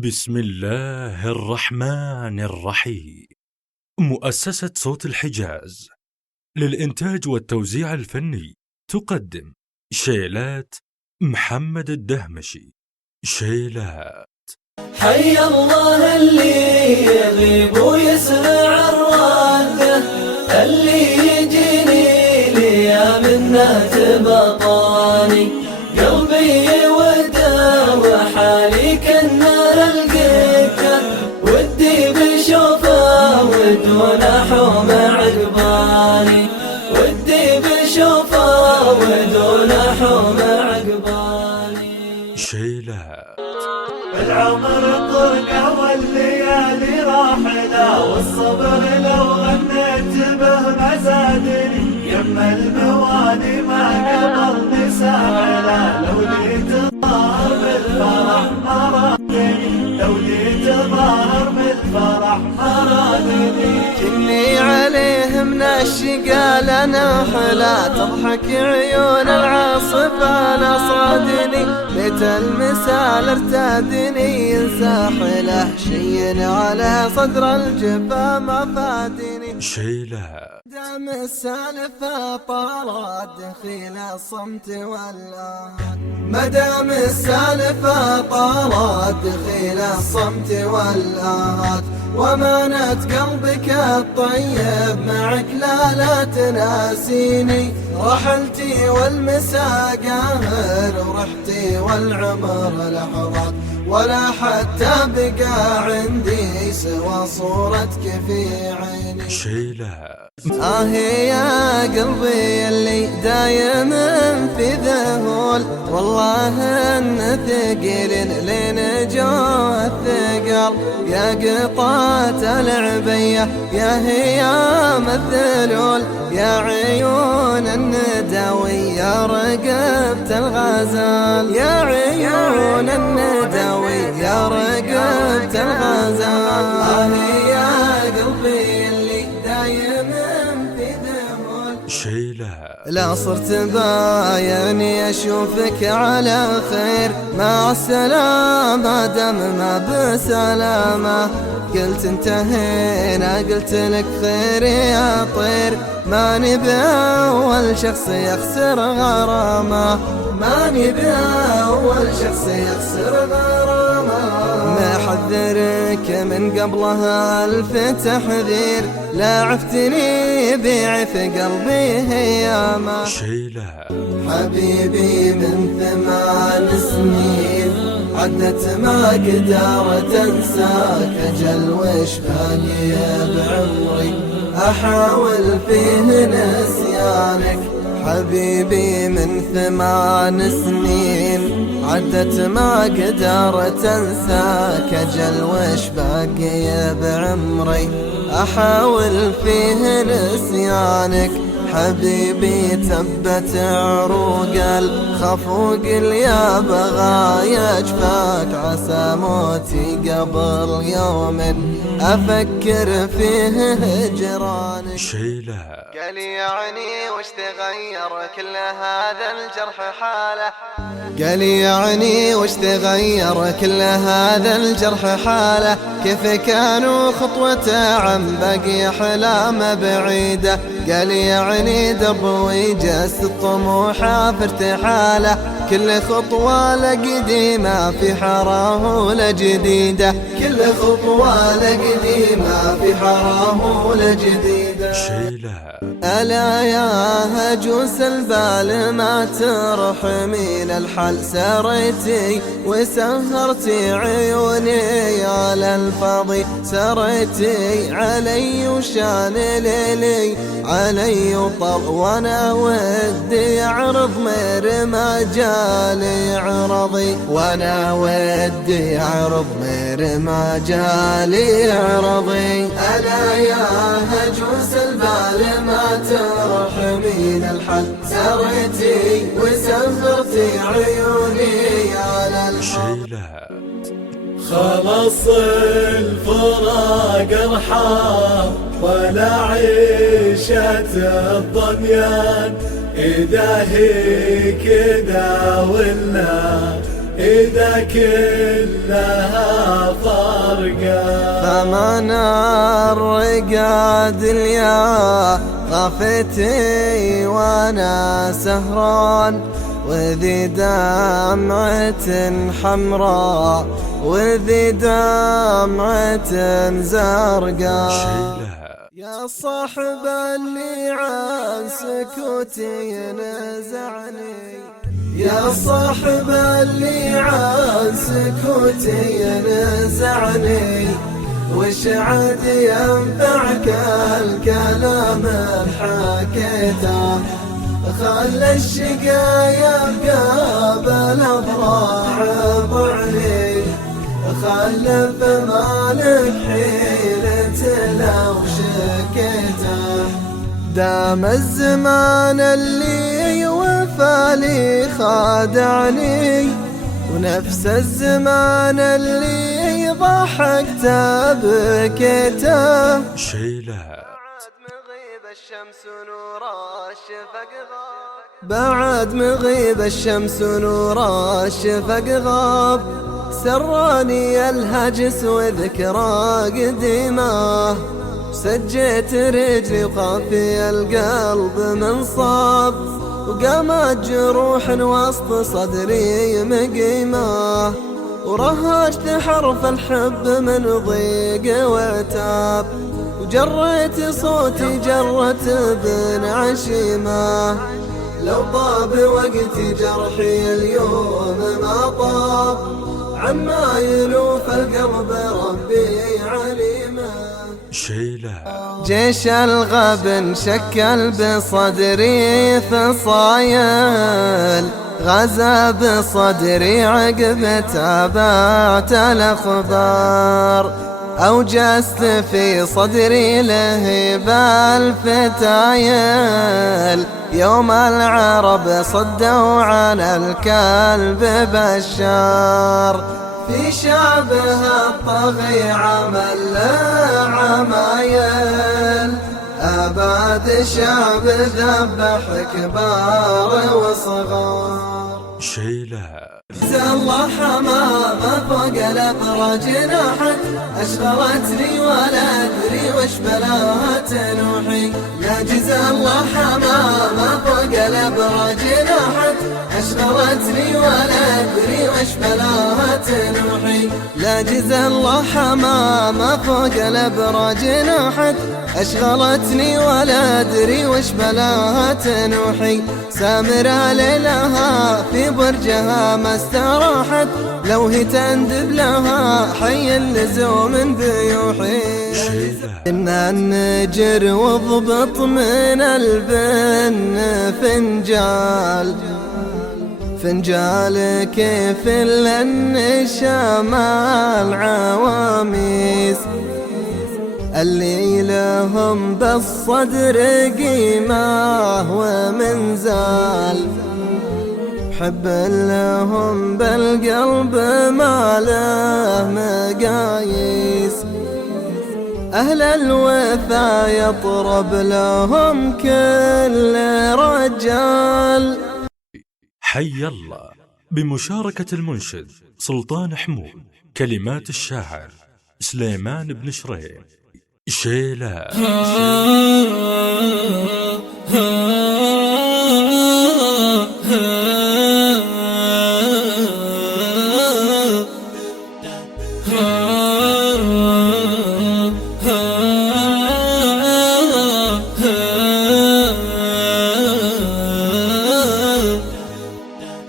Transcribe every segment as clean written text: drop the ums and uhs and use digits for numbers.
بسم الله الرحمن الرحيم. مؤسسة صوت الحجاز للإنتاج والتوزيع الفني تقدم شيلات محمد الدهمشي. شيلات. حي الله اللي يغيب ويسمع الرادة، اللي يجيني ليا منه تبطاني، قلبي وده وحالي كالنار القكة، ودي بشوفه ودون حوم عقباني، ودي بشوفه ودون حوم عقباني. شيلات. العمر طرقة والليالي راحلة، والصبر لو غنيت به ما زادني، يما الموالي ما قبلني ساحلة، لو جيت ظاهر بالفرح ما رادني، لو جيت ظاهر بالفرح ما رادني. كني عليه من الشقال انا حلا، تضحك عيون العاصفة لا صادني، بيت المثال ارتادني ينسى حله، شين على صدر الجفا ما فادني. شيلات. دام السالفة طارت دخيل الصمت والآهات، مدام السالفة طارت دخيل الصمت والآهات، ومانت قلبك الطيب معك لا تناسيني، رحلتي والمسا قاهر ورحتي والعمر لحظات، ولا حتى بقى عندي سوى صورتك في عيني. شيلات. يا قلبي اللي دايم في ذهول، والله ان ثقيل لين جوه الثقل، يا قطعة العبية يا هيام الذلول، يا عيون النداوي يا رقبة الغزال، يا عيون النداوي يا رقبة الغزال. يا قلبي اللي دايم شيلات. لا صرت بايعني اشوفك على خير، مع السلامة دم ما بسلامة، قلت انتهينا قلت لك خير يا طير، ماني بأول شخص يخسر غرامة، ماني بأول شخص يخسر غرامة، محذرك من قبلها ألف تحذير، لا عفتني بيع في قلبي هياما. شيلات. حبيبي من 8 سنين عدت ما قدرت انساك، اجل وش باقي بعمري احاول فيه نسيانك، حبيبي من 8 سنين عدت ما قدرت انساك، اجل وش باقي بعمري احاول فيه نسيانك، حبيبي تبت عروق الخفوق يا بغايا جفاك، عسى موتي قبل يوم افكر فيه هجرانك. شيلات. قال يعني وش تغير كل هذا الجرح حاله، قال يعني وش تغير كل هذا الجرح حاله، كيف كانوا خطوته عن باقي احلام بعيده، قال يعني درب ويجس الطموح في ارتحاله، كل خطوة لقديمة في حراه لجديدة، كل خطوة لقديمة في حراه لجديدة. شيلات. ألا يا هجوس البال ما تروح من الحل، سريتي وسهرتي عيوني على الفاضي، سريتي علي وشان ليلي علي وطل، وانا ودي اعرض مير ما جالي عرضي، وانا ودي اعرض مير ما جالي عرضي. ألا يا هجوس البال ما تروح من الحل، سريتي وسهرتي عيوني على الفاضي. شيلات. خلص الفراق ارحام ولا عيشة الضنيان، إذا هي كذا ولا إذا كلها فرقة. فمنى الرقاد اليا غافتي وانا سهران، وذي دمعة حمراء وذي دمعة زرقاء. يا صاحب اللي عن سكوتي نزعني، يا صاحب اللي عن سكوتي نزعني، وش عاد ينفعك الكلام الحكيته، خلى الشقايا بقابل أضراع ضعني، خلى بمالك حيلة لو شكيته. دام الزمان اللي وفالي خادعني، ونفس الزمان اللي ضحكت بكيته. شيلات الشمس نور الشفق غاب، بعد مغيب الشمس ونور الشفق غاب، سراني الهجس وذكرى قديمة، سجيت رجلي وخافي القلب من صاب، وقامت جروح وسط صدري مقيمة، ورهجت حرف الحب من ضيق وعتاب، وجريت صوتي جرة بن عشيمة، لو طاب وقتي جرحي اليوم ما طاب، عما يلوف القلب ربي عليمه. شيلات جيش الغبن شكل بصدري فصايل، غزا بصدري عقب تابعت الأخبار، أوجست في صدري لهيب الفتايل، يوم العرب صدوا عن الكلب بشار، في شعبها الطغي عمل عمايل، أباد شعب ذبح كبار وصغار. شيلات الله حمامة فوق الأبراج ناحت، أشغلتني ولا أدري وش بلاها تنوحي، يا جزا الله حمامة فوق الأبراج ناحت، أشغلتني ولا أدري وش بلاها تنوحي، لا جزا الله حمامة فوق الأبراج ناحت، أشغلتني ولا أدري وش بلاها تنوحي، سامرة ليلها في برجها ما استراحت، لو هي تندب لها حي اللزوم بيوحي. إن النجر واضبط من البن فنجال، فنجال كيف النشام العواميس، اللي لهم بالصدر قيمة ومنزال، حب لهم بالقلب ما له مقاييس، أهل الوفا يطرب لهم كل رجال. حي الله بمشاركة المنشد سلطان حمود، كلمات الشاعر سليمان بن شريم. شيلات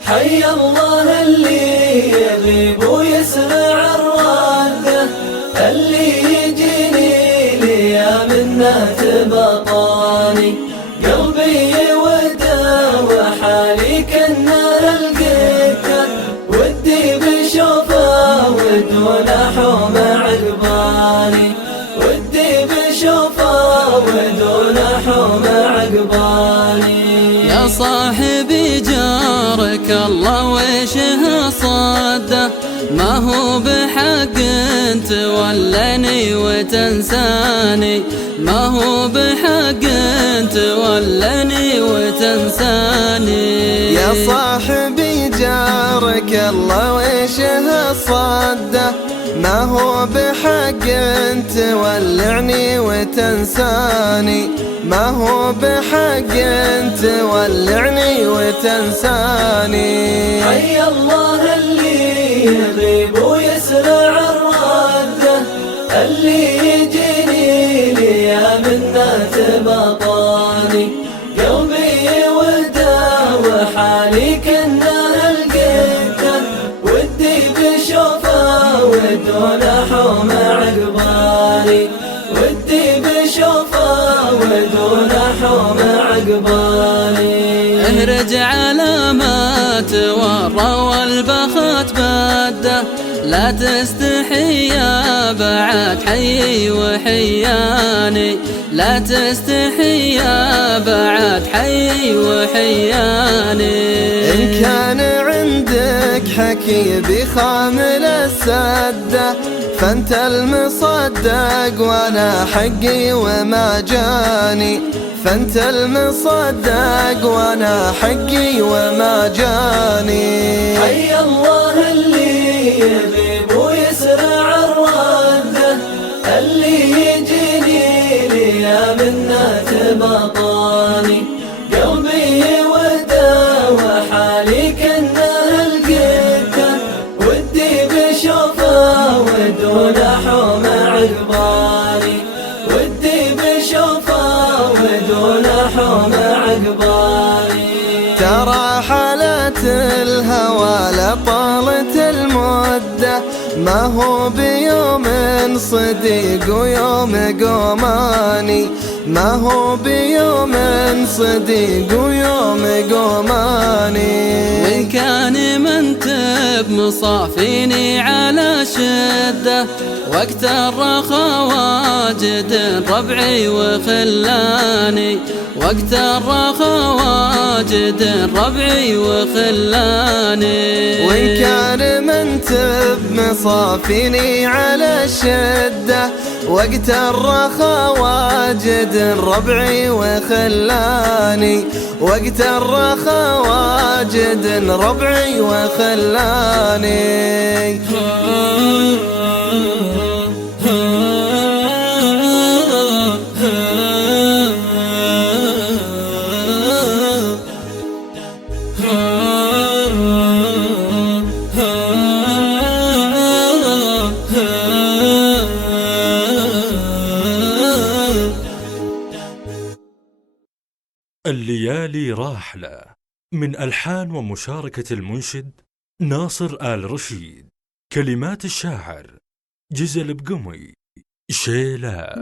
حي الله اللي يغيب ويسمع الرادة، اللي يجيني ليا منه تبطاني، قلبي وده وحالي كنا لقيته، ودي بشوفه ودون حوم عقباني، ودي بشوفه ودون حوم عقباني. يا صاحبي جارك الله وشه صده، ما هو بحق تولني وتنساني، ما هو بحق تولني وتنساني. يا صاحبي جارك الله ويشه صده، ما هو بحق تولعني وتنساني، ما هو بحق تولعني وتنساني. حي الله اللي يغيب ويسرع الرده، اللي يجيني لي منا تبطاني، قلبي وده وحالي كنا القده، ودي بشوفه ودون حوم عقبالي، ودي بشوفه ودون حوم عقبالي. اهرج على ما تورى والبخت بده، لا تستحي يا بعد حي وحياني، لا تستحي يا بعد حي وحياني. إن كان عندك حكي بخامل السدة، فانت المصدق وانا حقي وما جاني، فانت المصدق وانا حقي وما جاني. حي الله اللي يغيب ويسرع الرده، اللي يجيني لي منا تبطاني، قلبي وده وحالي كنا القده، ودي بشوفه ودون حوم عقبالي، ودي بشوفه ودون حوم عقبالي. ترى حالات الهوى لطالت المدة، ما هو بيوم صديق ويوم قوماني، ما هو بيوم صديق ويوم قوماني. وإن كان منتب مصافيني على شدة، وقت الرخاء واجد ربعي وخلاني، وقت الرخاء واجد ربعي وخلاني. وإن كان منتب مصافيني على الشدة، وقت الرخاء واجد ربعي وخلاني، وقت الرخاء واجد ربعي وخلاني. الليالي راحلة، من ألحان ومشاركة المنشد ناصر آل رشيد، كلمات الشاعر جزل بقمي شيلا.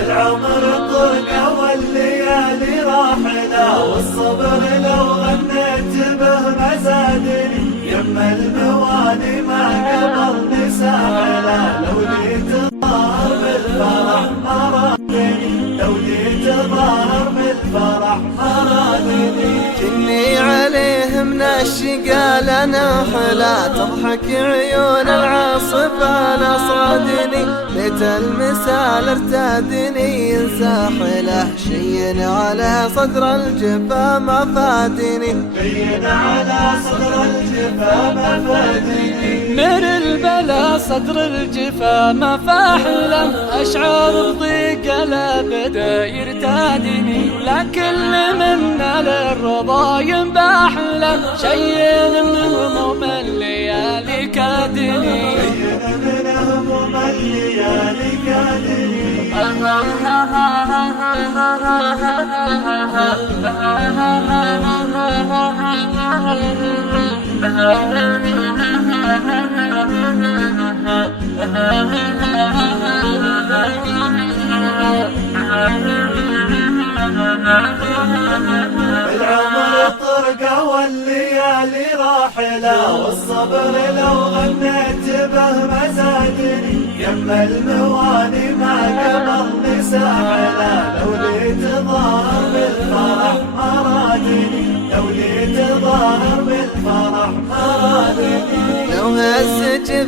العمر طرقة والليالي راحلة، والصبر لو غنيت به ما زادني، يما الموالي ما قبلني ساحلة، لو جيت ظاهر بالفرح ما رادني، لو جيت ظاهر بالفرح ما رادني. كني عليه من الشقا لنا حلا، تضحك عيون العاصفة نصادني، بيت المثال ارتادني ساحله، شين على صدر الجفا ما فادني، بين على صدر الجفا ما فادني. من البلا صدر الجفا ما فاحله، أشعر بضيق لا بدا يرتادني، لكن منا للرضا ينباح له، شيء من هموم الليالي كادني، شيء من هموم الليالي كادني. العمر طرقة والليالي راحلة، والصبر لو غنيت به ما زادني، يما الموالي ما قبلني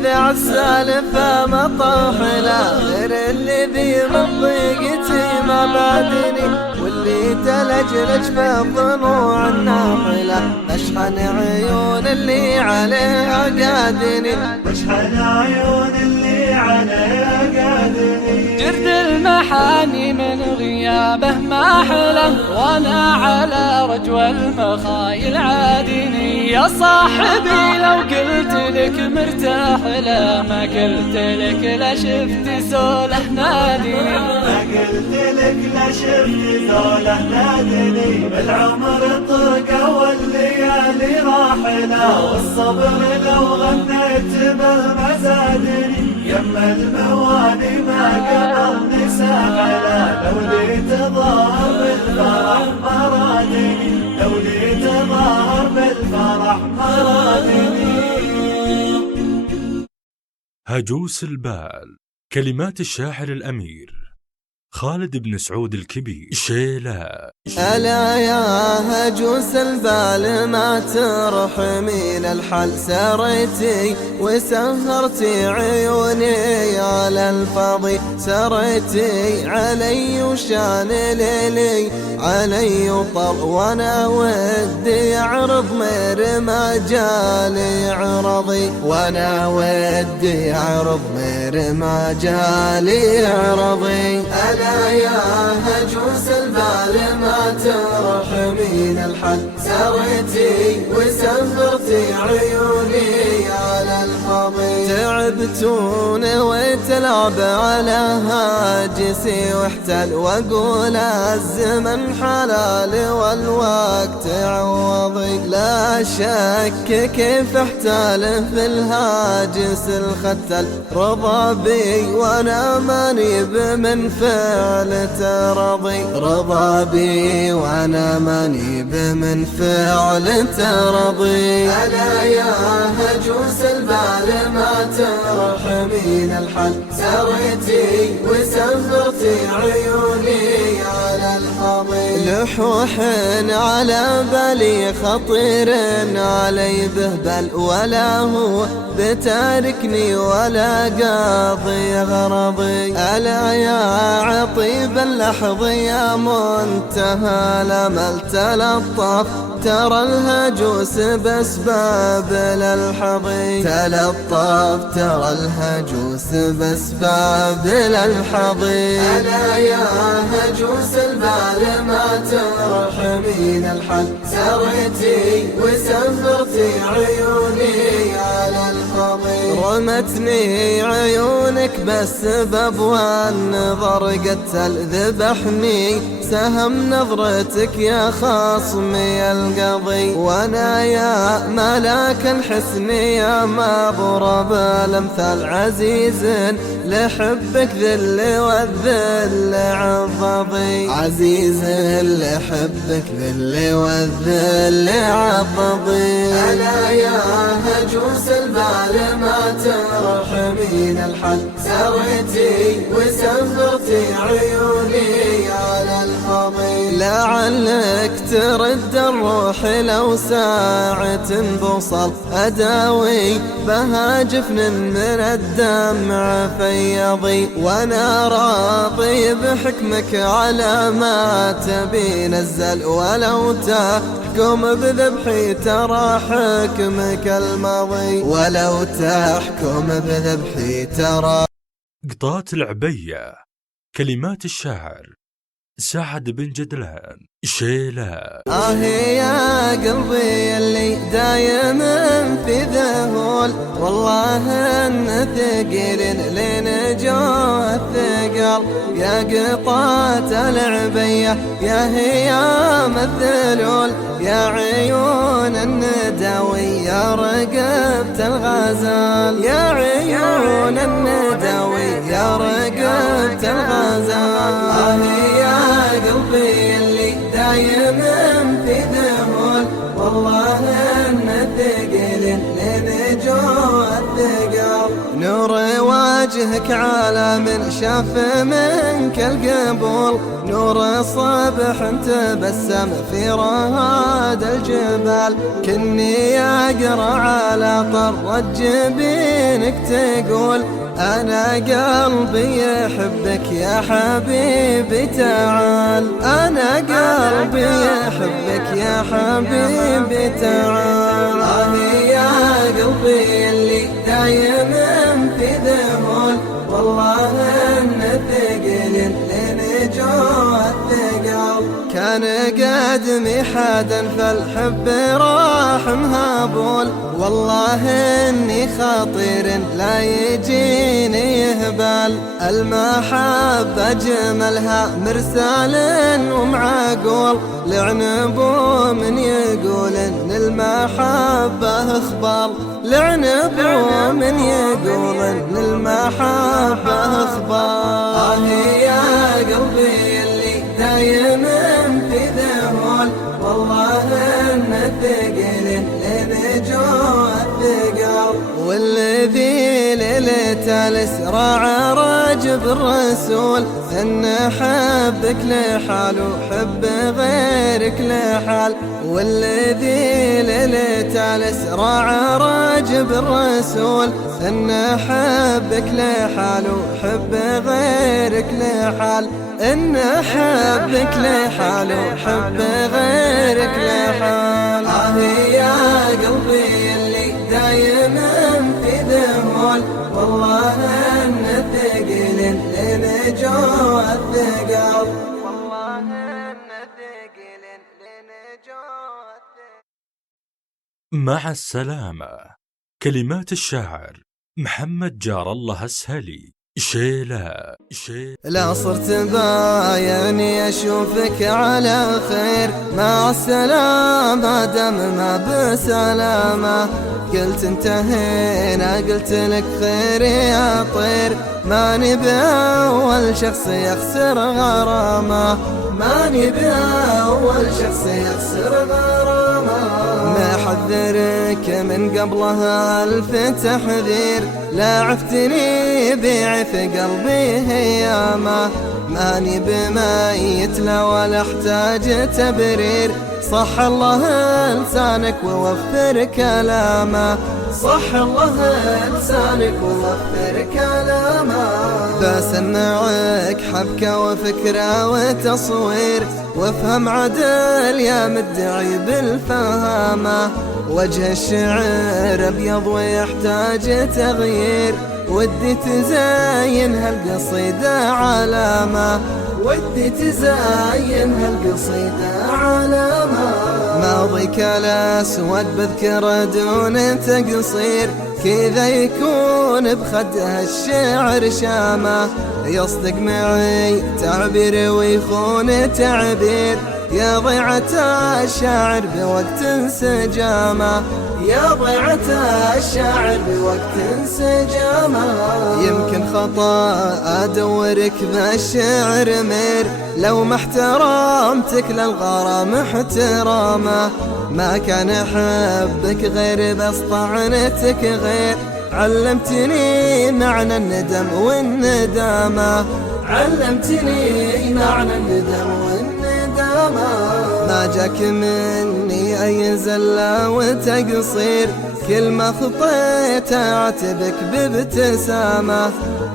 يذع السالفة مطاحلة غير اللي ذي من ضيقتي ما بادني واللي تلجلج في الضلوع الناحلة أشحن عيون اللي عليها قادني أشحن عيون اللي عليها قادني جرد المحاني من غيابه ما حله وانا على رجوى المخايل عادني يا صاحبي لو قلت لك مرتاح لا ما قلت لك لا شفت سوله نادني ما قلت لك لا شفت سوله نادني بالعمر طرقه والليالي راحله والصبر لو غنيت به ما زادني يم الموالي ما قبل ساحله لو لي تظاهر بالفرح مرادني لو لي تظاهر بالفرح مرادني. هجوس البال. كلمات الشاعر الأمير خالد بن سعود الكبير. شيلا ألا يا هجوس البال ما ترحمين الحل سريتي وسهرتي عيوني على الفاضي سريتي علي وشان ليلي علي وطر وانا ودي اعرض مير ما جالي عرضي وانا ودي اعرض مير ما جالي عرضي. ألا يا هجوس البال ما ترحمين الحد سريتي وسهرتي عيوني على الفاضي تعبتون وتلعب على هاجسي واحتل واقول الزمن حلال والوقت عوضي لا شك كيف احتال في الهاجس الختل رضى بي وانا ماني بمن فعل ترضي رضى بي وانا ماني بمن فعل ترضي. ألا يا هجوس البال ما ترحمين الحد سريتي وسهرتي عيوني على الفاضي لحوح على بالي خطير علي بهبل ولا هو بتاركني ولا قاضي غرضي. ألا يا عطيب اللحظ يا منتهى الأمل تلطف ترى الهجوس بأسباب للحظي تلطف ترى الهجوس بأسباب للحظي. ألا يا هجوس البال ما ترحمين الحد سريتي وسهرتي عيوني على الفاضي رمتني عيونك بسبب والنظر قتل ذبحني سهم نظرتك يا خصمي القضي وانا يا ملاك الحسن يا مضرب الامثال عزيز لحبك ذل والذل عضضي عزيز لحبك ذل والذل عضضي. ألا يا هجوس البال ما ترحمين الحد سريتي وسهرتي عيوني على الفاضي لعلك ترد الروح لو ساعة بوصل أداوي بها جفن من الدمع فيضي وانا راضي بحكمك على ما تبي نزل ولو تحكم بذبحي ترى حكمك الماضي ولو تحكم بذبحي ترى. قطات العبية. كلمات الشاعر سعد بن جدلان. شيلا يا قلبي اللي دايما في ذهول والله ان ثقيل لين جو الثقل يا قطات العبية يا هيام الذلول يا عيون الندوي يا رقبة الغزال يا عيون الندوي يا رقبة الغزال. يا قلبي اللي دايما في ذهول والله ان ثقيل لين جو الثقل نور وجه وجهك عالم شاف منك القبول، نور الصبح تبسم في رهاد الجبال، كني اقرا على طر جبينك تقول أنا قلبي يحبك يا حبيبي تعال، أنا قلبي يحبك يا حبيبي تعال. يا قلبي اللي دايم في ذهول، والله إن ثقل لنجوى الثقل، كان قدمي حدا فالحب راح مهابول، والله إني خطير لا يجيني يهبال، المحبة جملها مرسال ومعقول، لعنبو من يقول إن المحبة اخبار، لعنبو من يقول إن المحبة اخبار. يا قلبي اللي دايم في ذهول، والله إن ثقل لنجوى الثقل، والذي ليلة الإسراع راجب الرسول، إن حبك لحال وحب غيرك لحال، والذي ليلة الإسراع راجب الرسول، إن حبك لحال وحب غيرك لحال، إن حبك لحال وحب غيرك لحال. يا قلبي اللي دايم في ذهول، والله إن ثقل لنجوى الثقل، والله إن ثقل لنجوى الثقل. مع السلامة. كلمات الشاعر محمد جار الله السهلي. شيلا لا صرت بايعني أشوفك على خير، مع السلامة دم ما بسلامة، قلت انتهينا قلت لك خير يا طير، ماني بأول شخص يخسر غرامة، ماني بأول شخص يخسر غرامة، محذرك من قبلها ألف تحذير، لا عفتني بيعف قلبي هيامة، ماني بميت لا ولا احتاج تبرير، صح الله لسانك ووفر كلامه، صح الله لسانك ووفر كلامه، بسمعك حبكة وفكرة وتصوير، وافهم عدل يا مدعي بالفهامة، وجه الشعر ابيض ويحتاج تغيير، ودي تزين هالقصيدة علامة، ودي تزين هالقصيدة علامة، ماضيك الأسود بذكره دون تقصير، كذا يكون بخدها الشعر شامة، يصدق معي تعبير ويخون تعبير، يا ضيعة الشاعر بوقت انسجامه، يا ضيعة الشاعر بوقت انسجامه، يمكن خطأ أدورك بالشعر مير، لو ما احترمتك للغرام احترامه، ما كان حبك غير بس طعنتك غير، علمتني معنى الندم والندامة، علمتني معنى الندم والندامة، ما جاك مني أي زلة وتقصير، كل ما خطيت أعتبك بابتسامة،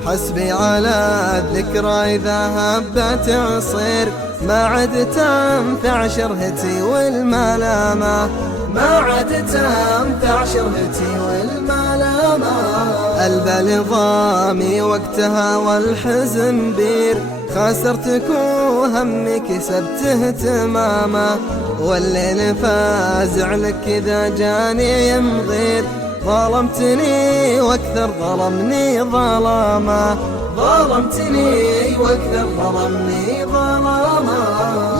حسبي على الذكرى إذا هبت عصير، ما عاد تنفع شرهتي والملامة، ما عاد تنفع شرهتي والملامة، البال ضامي وقتها والحزن بير، خسرتك وهمي كسبت اهتمامه، والليل فازع لك إذا جاني يمغير، ظلمتني واكثر ظلمني ظلامه، ظلمتني واكثر ظلمني ظلامه،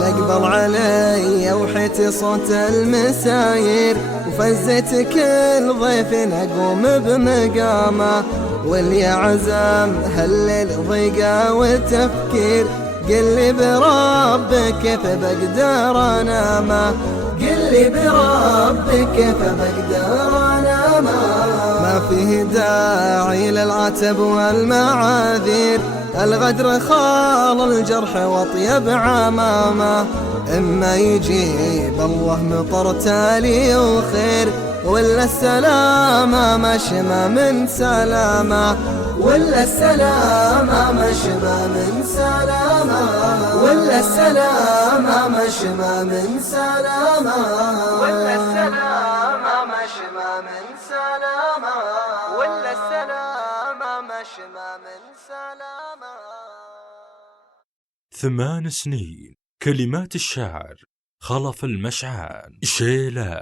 لقبل علي وحيت صوت المساير، وفزيت كل ضيف اقوم بمقامه، واللي عزم هالليل ضيقه وتفكير، قل لي بربك كيف بقدر انامه، قل لي بربك كيف بقدر انامه، ما فيه داعي للعتب والمعاذير، الغدر خال الجرح واطيب عمامه، اما يجيب الله مطر تالي وخير، ولا السلامة مشمى من سلامة، ولا السلامة مشمى من سلامة، ولا السلامة مشمى من سلامة، ولا السلامة مشمى من سلامة، ولا السلامة مشمى من سلامة. 8 سنين. كلمات الشاعر خلف المشعان شيلة.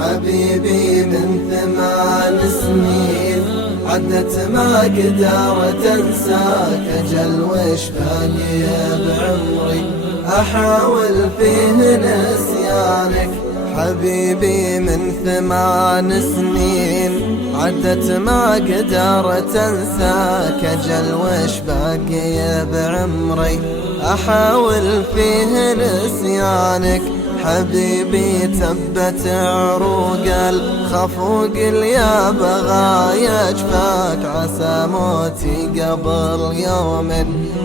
حبيبي من 8 سنين عدت ما قدرت انساك، اجل وش باقي بعمري احاول فيه نسيانك. حبيبي من 8 سنين عدت ما قدرت انساك، اجل وش باقي بعمري احاول فيه نسيانك. حبيبي تبت عروق الخفوق يا بغايا جفاك، عسى موتي قبل يوم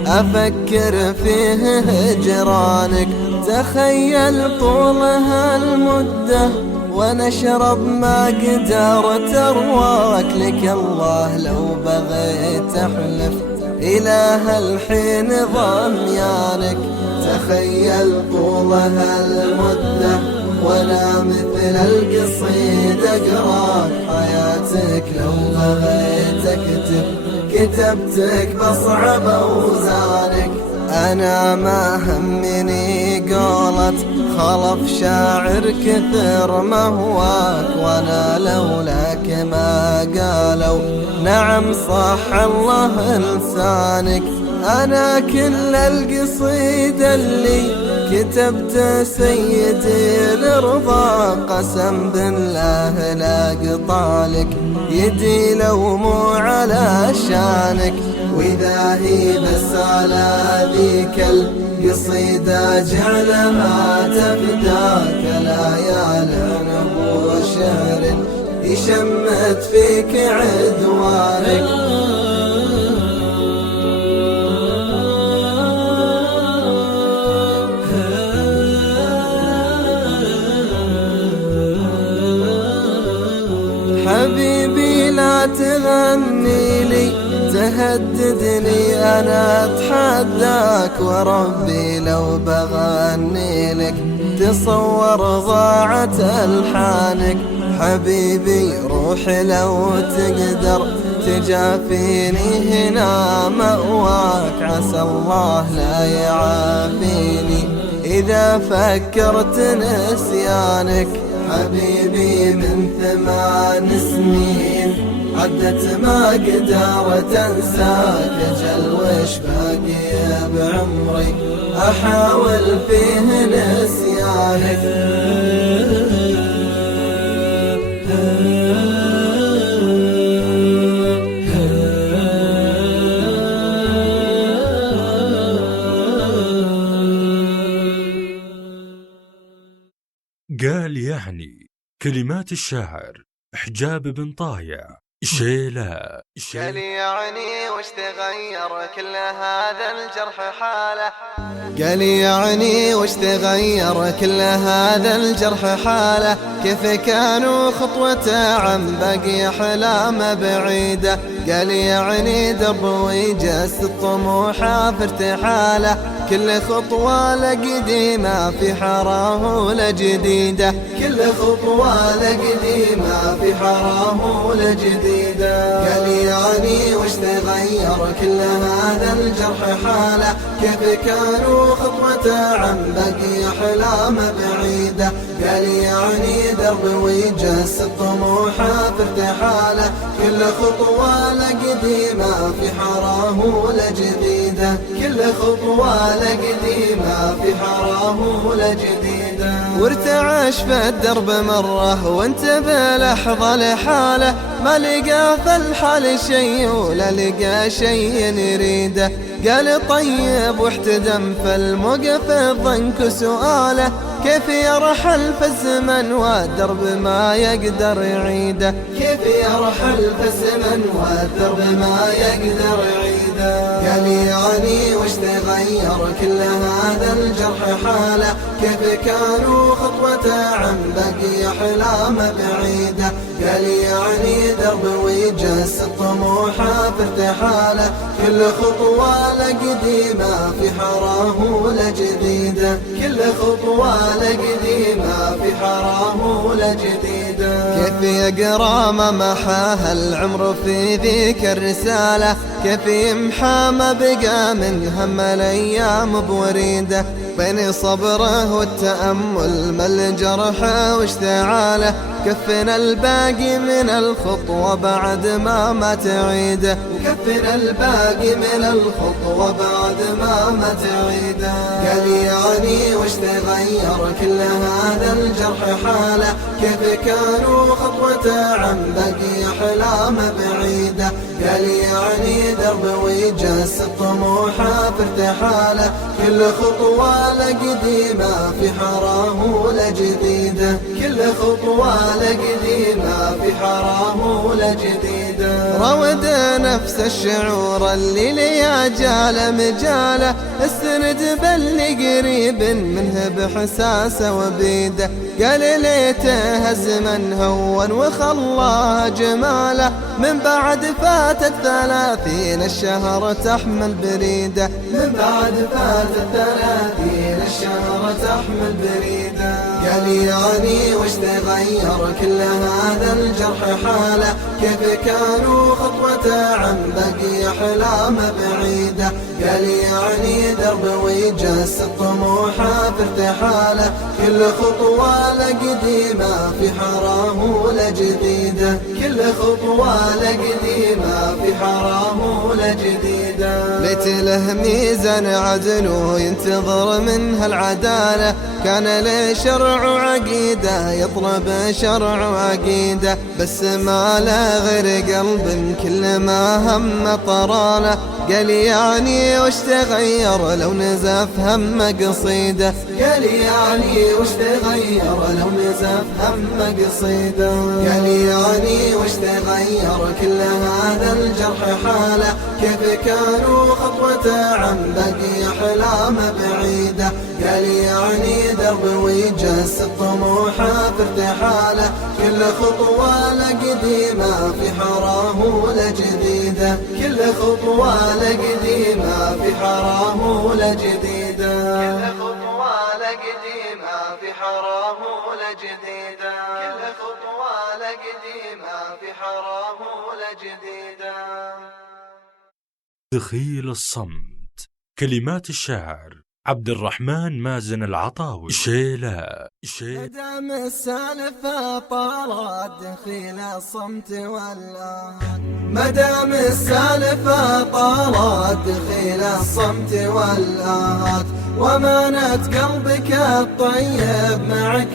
أفكر فيه هجرانك. تخيل طول هالمدة ونشرب ما قدرت أرواك، لك الله لو بغيت أحلف إله الحين ضميانك. تخيل طول هالمدة وانا مثل القصيد اقراك، حياتك لو بغيت اكتب كتبتك بصعب اوزانك. انا ما همني قولت خلف شاعر كثر مهواك، وانا لولاك ما قالوا نعم صح الله لسانك. أنا كل القصيد اللي كتبت سيدي لرضا، قسم بالله لا قطالك يدي لو مو على شانك. وإذا هي بس على ذيك القصيدة جعلها تفداك، لا يا لعنب شعر يشمت فيك عدوانك. حبيبي لا تغني لي تهددني، أنا أتحداك وربي لو بغني لك تصور ضاعت ألحانك. حبيبي روحي لو تقدر تجافيني هنا مأواك، عسى الله لا يعافيني إذا فكرت نسيانك. حبيبي من 8 سنين عدت ما قدرت انساك، اجل وش باقي بعمري احاول فيه نسيانك. قال يعني. كلمات الشاعر حجاب بن طايع شيلة. قال يعني وش تغير كل هذا الجرح حاله، قال يعني وش تغير كل هذا الجرح حاله، كيف كانوا خطوته عن باقي أحلام بعيدة. قال يعني درب ويجس الطموح في ارتحاله، كل خطوة لقديمة في حراه لجديدة، كل خطوة لقديمة في حراه لجديدة. قال يعني وش تغير كل هذا الجرح حاله، كيف كانوا خطوته عن باقي أحلام بعيدة. قال يعني درب ويجس الطموح في ارتحاله، كل خطوة لقديمة في حراه لجديدة، كل خطوة لقديمة في حراه لجديدة. جديدة. وارتعش في الدرب مرة وانتبه لحظة لحاله، ما لقى في الحال شي ولا لقى شي يريده. قال طيب واحتدم في الموقف ضنك سؤاله، كيف يرحل في الزمن والدرب ما يقدر يعيده. كيف يرحل في الزمن والدرب ما يقدر يعيده. قال يعني وش تغير كل هذا الجرح حاله، كيف كانوا خطوته عن بقي أحلامه بعيدة. قال يعني درب ويجس طموحه في ارتحاله، كل خطوة لقديمة في حراه لجديدة. كل خطوة لقديمة في حراه لجديدة. كيف يقرا ما محاها العمر في ذيك الرسالة، كيف يمحى ما بقى من هم الأيام بوريده. بين صبره والتأمل ما الجرح واشتعاله، كفنا الباقي من الخطوة بعد ما تعيده. وكفنا الباقي من الخطوة بعد ما تعيده. قال يعني وش تغير كل هذا الجرح حاله، كيف كانوا خطوته عن بقي أحلامه بعيدة. قال يعني درب ويجس طموحه في ارتحاله، كل خطوة لقديمة في حراه لجديدة. كل خطوة لقديمة في حراه لجديدة. راود نفس الشعور اللي لي جال مجاله، استند باللي قريب منه بحساسه وبيده. قال ليته الزمن هون وخلاه جماله، من بعد فاتت 30 الشهر تحمل بريده. من بعد فاتت 30 الشهر تحمل بريده. قال يعني وش تغير كل هذا الجرح حاله، كيف كانوا خطوته عن بقي أحلامه بعيدة. قال يعني درب ويجس طموحه في ارتحاله، كل خطوة لقديمة في حراه لجديدة. كل خطوة لقديمة في حراه لجديدة. ليت له ميزان عدل وينتظر منها العدالة، كان له شرع وعقيدة يطلب شرع وعقيدة. بس ما له غير قلب كل ما هم طراله، قال يعني وش تغير لو نزف هم قصيدة. قال يعني وش تغير لو نزف هم قصيدة. قال يعني وش تغير كل هذا الجرح حاله، كيف كانوا خطوته عن بقي أحلامه بعيدة. قال يعني درب ويجس طموحه في ارتحاله، كل خطوة لقديمة في حراه لجديدة. كل خطوة لقديمة في حراه لجديدة. كل خطوة لقديمة في حراه لجديدة. كل خطوة لقديمة في حراه لجديدة. دخيل الصمت. كلمات الشاعر عبد الرحمن مازن العطاوي. شيلا مدام السالفة طالت دخيل الصمت والآهات، مدام السالفة طالت دخيل الصمت والآهات. ومانت قلبك الطيب معك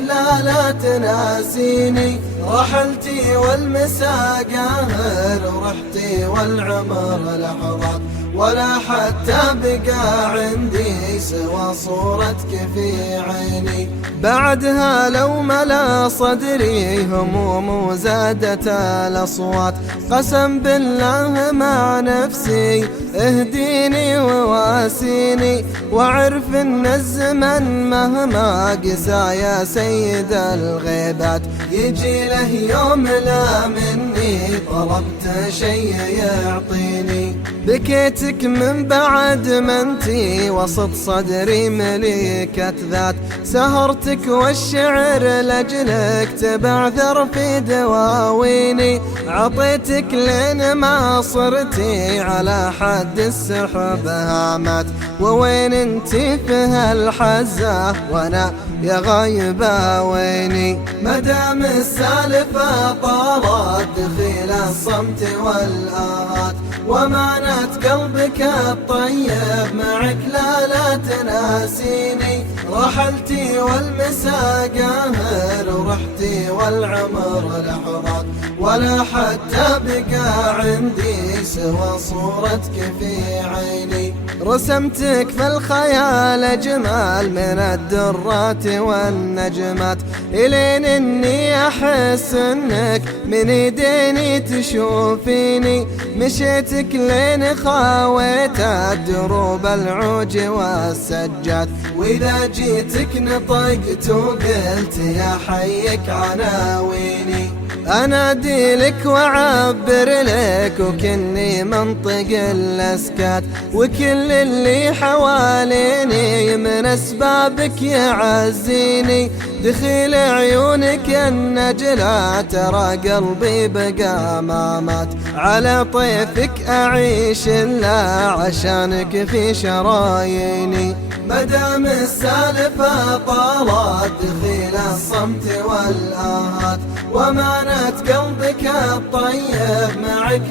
لا تناسيني، رحلتي والمساء قاهر ورحتي والعمر لحظات، ولا حتى بقى عندي سوى صورتك في عيني. بعدها لو ملا صدري هموم وزادت الأصوات، قسم بالله مع نفسي اهديني وواسيني، واعرف ان الزمن مهما قسى يا سيد الغيبات، يجي له يوم لا مني طلبت شي يعطيني. بكيتك من بعد ما انتي وسط صدري مليكة ذات، سهرتك والشعر لجلك تبعثر في دواويني، عطيتك لين ما صرتي على حد السحب هامات. ووين انتي في هالحزة وانا يا غايبة ويني؟ مدام السالفة طالت دخيل الصمت والآهات، ومانت قلبك الطيب معك لا تناسيني، رحلتي والمساء قاهر ورحتي والعمر لحظات، ولا حتى بقى عندي سوى صورتك في عيني. رسمتك في الخيال أجمال من الدرات والنجمات، إلين إني أحس إنك من يديني تشوفيني. مشيتك لين خاويت الدروب العوج والسجاد، وإذا جيتك نطقت وقلت يا حيك عناويني. أنادي لك وأعبر لك وكني منطق الأسكات، وكل اللي حواليني من أسبابك يعزيني. دخيل عيونك النجلة ترى قلبي بقى ما مات، على طيفك أعيش إلا عشانك في شراييني. مدام السالفة طالت دخيل الصمت والآهات، ومانت قلبك الطيب معك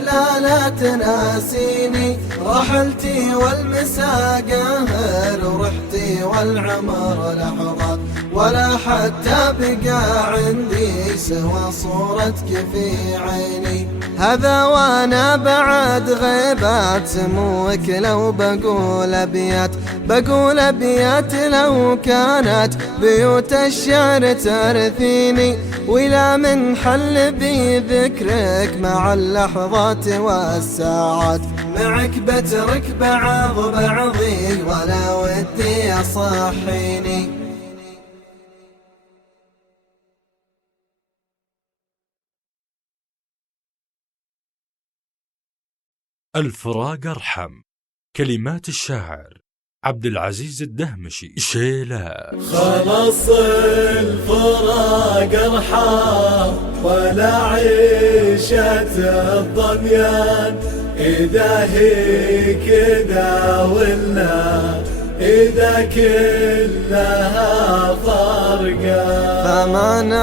لا تناسيني. رحلتي والمساء قاهر ورحتي والعمر لحظات، ولا حتى بقى عندي سوى صورتك في عيني. هذا وانا بعد غيبات سموك لو بقول أبيات، بقول أبيات لو كانت بيوت الشعر ترثيني. ولا من حل بذكرك مع اللحظات والساعات، معك بترك بعضي ولا ودي أصحيني. الفراق أرحم. كلمات الشاعر عبد العزيز الدهمشي. شيلات. خلاص الفراق أرحم ولا عيشة الضميان، إذا هي كذا ولا إذا كلها فرقان. فمن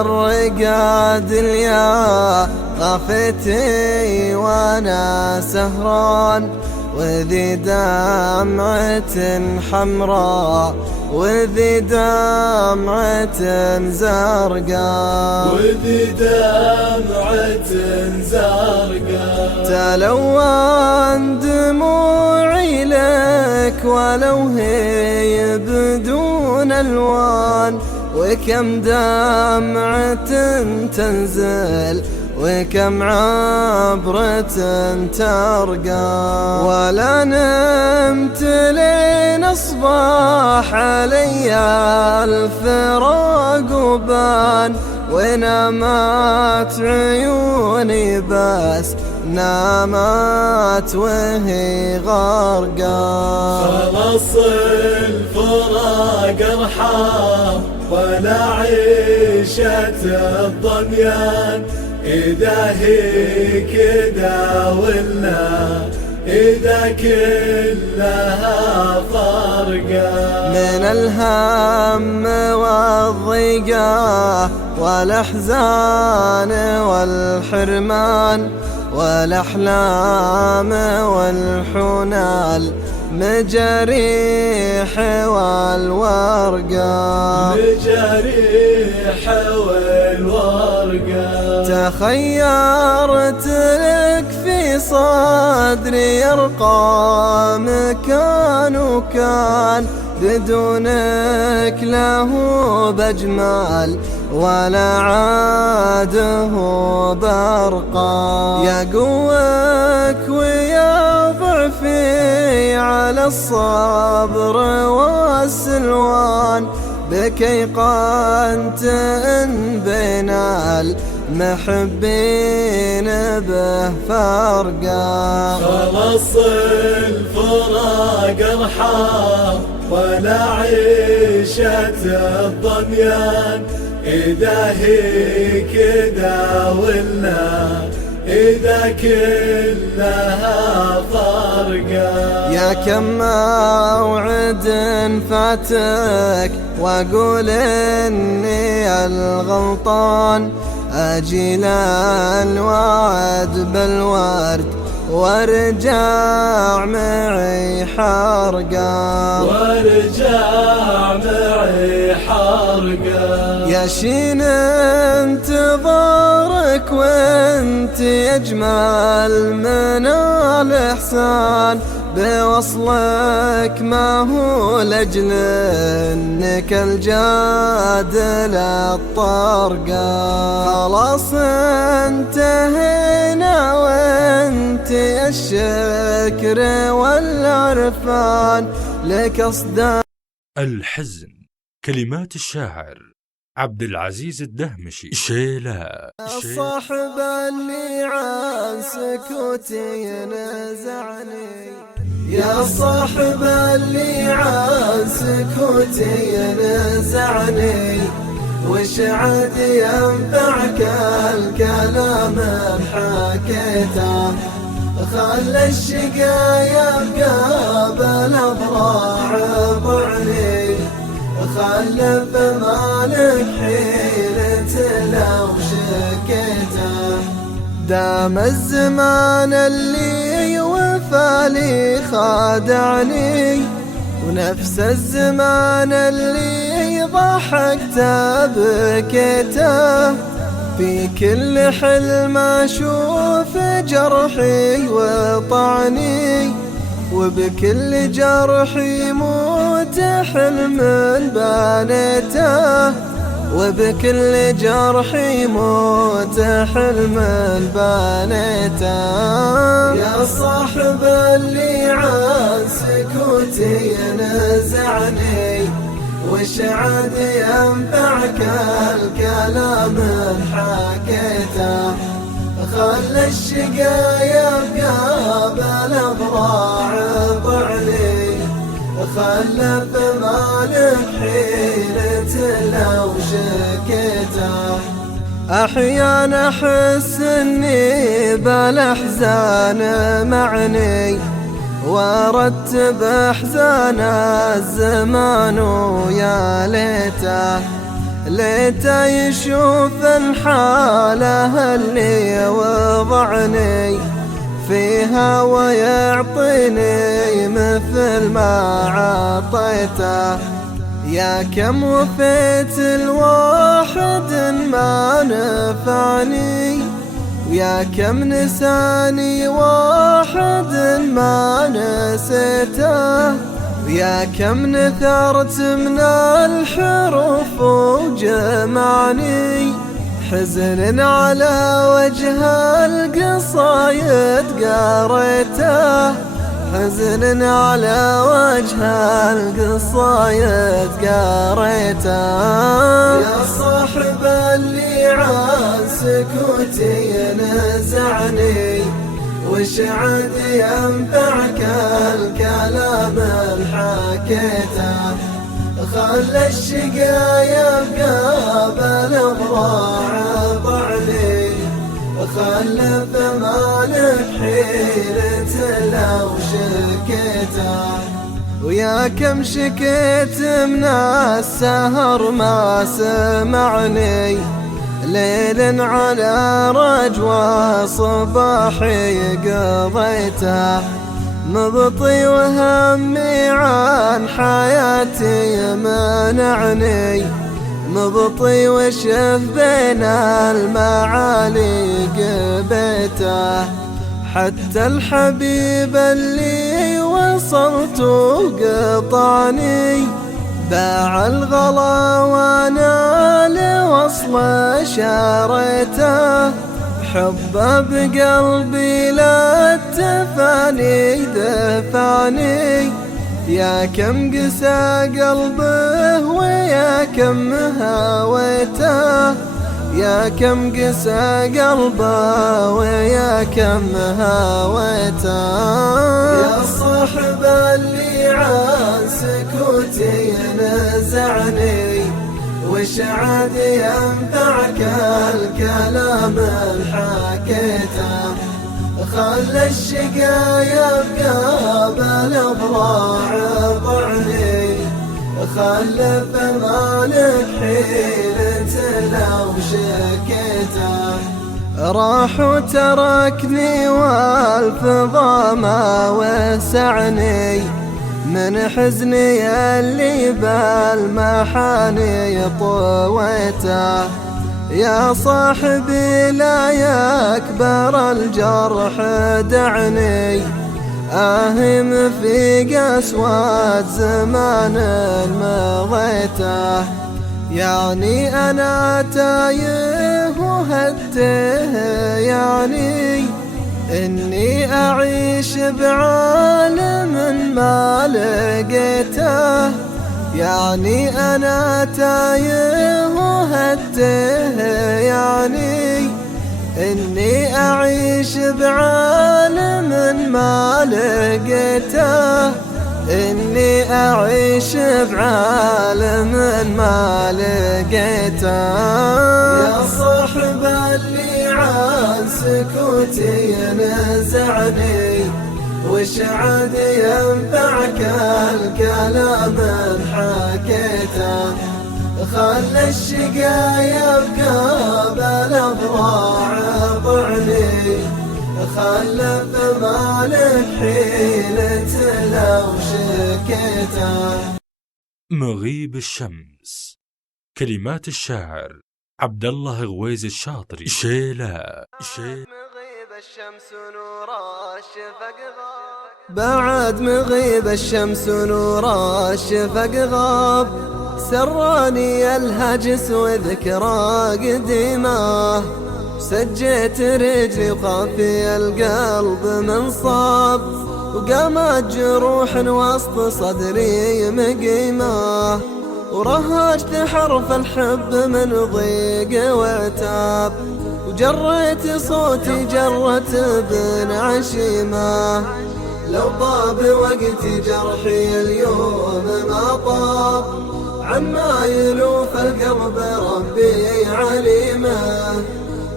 الرقاد اليا غفتي وانا سهران، وذي دمعة حمراء وذي دمعة زرقاء، وذي دمعة زرقاء. تلون دموعي لك ولو هي بدون ألوان، وكم دمعة تنزل وكم عبرة ترقى. ولا نمت لين أصبح علي الفراق وبان، ونامت عيوني بس نامت وهي غرقان. خلاص الفراق أرحم ولا عيشة الضميان، إذا هي كذا ولا إذا كلها فرقان. من الهم والضيقة والأحزان والحرمان والأحلام والحنال، مجاريح والورقة، مجاريح والورقة. تخيرت لك في صدري يرقى مكان وكان، بدونك له بجمال ولا عاده برقى. يا قوك ويا ضعفي على الصبر والسلوان، بك يقنت بين المحبين به فرقا. خلاص الفراق أرحم ولا عيشة الضميان، إذا هي كذا ولا إذا كلها فرقان. يا كم موعد فاتك وأقول إني الغلطان، أجي للوعد بالورد وارجع معي حرقان، وارجع دمعي حارقة. يا شين انتظارك وانت اجمل من الاحسان، بوصلك ما هو لاجل انك الجاد للطرقة. خلاص انتهينا وانت الشكر والعرفان، لك اصدار الحزن. كلمات الشاعر عبد العزيز الدهمشي. شيلا. صاحب اللي عن سكوتي نزعني، يا صاحب اللي عن سكوتي نزعني، وش عاد ينفعك الكلام بحكيته، خلى الشقايا بقابل أضراع ضعني، خلى بمالك حيلة لو شكيته. دام الزمان اللي وفالي خادعني، ونفس الزمان اللي ضحكت بكيته، في كل حلم اشوف جرحي وطعني، وبكل جرح يموت حلم بانيته، وبكل جرح يموت حلم بانيته. يا صاحب اللي عن سكوتي نزعني، وش عاد ينفعك الكلام بحكيته، خلى الشقايا بقابل أضراع ضعني، خلى بمالك حيلة لو شكيته. أحيانا أحس إني بالأحزان معني، وارتب أحزان الزمان، ويا ليته يشوف الحالة اللي وضعني فيها، ويعطيني مثل ما عطيته. يا كم وفيت الواحد ما نفعني، ويا كم نساني واحد ما نسيته، ويا كم نثرت من الحروف وجمعني، حزن على وجه القصايد قريته، حزن على وجه القصايد قريته. يا صاحب اللي عن سكوتي نزعني، وش عاد ينفعك الكلام بحكيته، خلى الشقايا بقابل أضراع ضعني، خلى بمالك حيلة لو شكيته. ويا كم شكيت من السهر ما سمعني، ليل على رجوى صباحي قضيته، مبطي وهمي عن حياتي منعني، مبطي وشف بين المعالي قبيته. حتى الحبيب اللي وصلت قطعني، باع الغلا وانا لوصل شاريته، حبه بقلبي لا التفاني دفعني، يا كم قسى قلبه ويا كم هويته، يا كم قسى قلبه ويا كم هويته. يا صاحب اللي عن سكوتي نزعني، وش عاد ينفعك الكلام بحكيته، خلى الشقايا بقابل أضراع ضعني، خلى بمالك حيلة لو شكيته. راح وتركني والفضا ما وسعني، من حزني اللي بالمحاني طويته، يا صاحبي لا يكبر الجرح دعني، آهم في قسوة زمان مضيته. يعني أنا تايه وهده، يعني إني أعيش بعالم ما لقيته، يعني أنا تايه وهده، يعني إني أعيش بعالم ما لقيته، إني أعيش بعالم ما لقيته. يا صاحب اللي عن سكوتي نزعني، وش عاد ينفعك الكلام حكيته، خلى الشقا يبقى بالأضراع طعني، خلى بمالك حيلة لو شكيته. مغيب الشمس. كلمات الشاعر عبد الله غويز الشاطري. شيلا مغيب الشمس نور الشفق غاب، بعد مغيب الشمس نور الشفق غاب، سراني الهجس وذكرى قديمة، سجيت رجلي وخافي القلب من صاب، وقامت جروح وسط صدري مقيمة، ورهجت حرف الحب من ضيق وتاب، وجريت صوتي جرة بن عشيمة، لو طاب وقتي جرحي اليوم ما طاب، عما يلوف القلب ربي عليمه،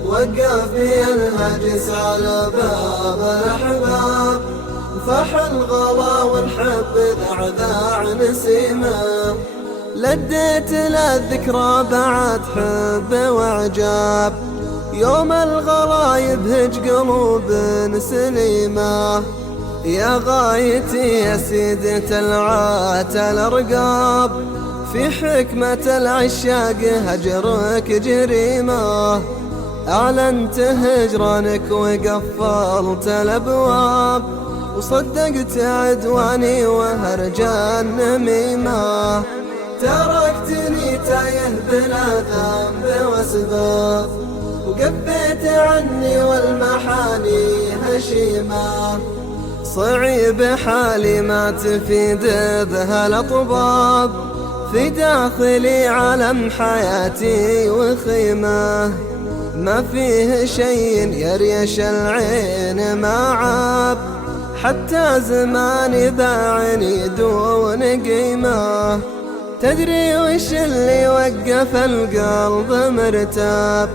وقف بي الهجس على باب الأحباب، وفح الغلا والحب ذعذاع نسيمه، لديت للذكرى بعد حب وعجاب، يوم الغلا يبهج قلوب سليمة، يا غايتي يا سيدي تلعات الأرقاب، في حكمة العشاق هجرك جريمة، أعلنت هجرانك وقفلت الأبواب، وصدقت عدواني وهرج النميمة، تركتني تايه بلا ذنب واسباب، وقفيت عني والمحاني هشيمة، صعيب حالي ما تفيد بها الأطباب، في داخلي علم حياتي وخيمة، ما فيه شيء يريش العين ما عاب، حتى زماني باعني دون قيمة، تدري وش اللي وقف القلب مرتاب،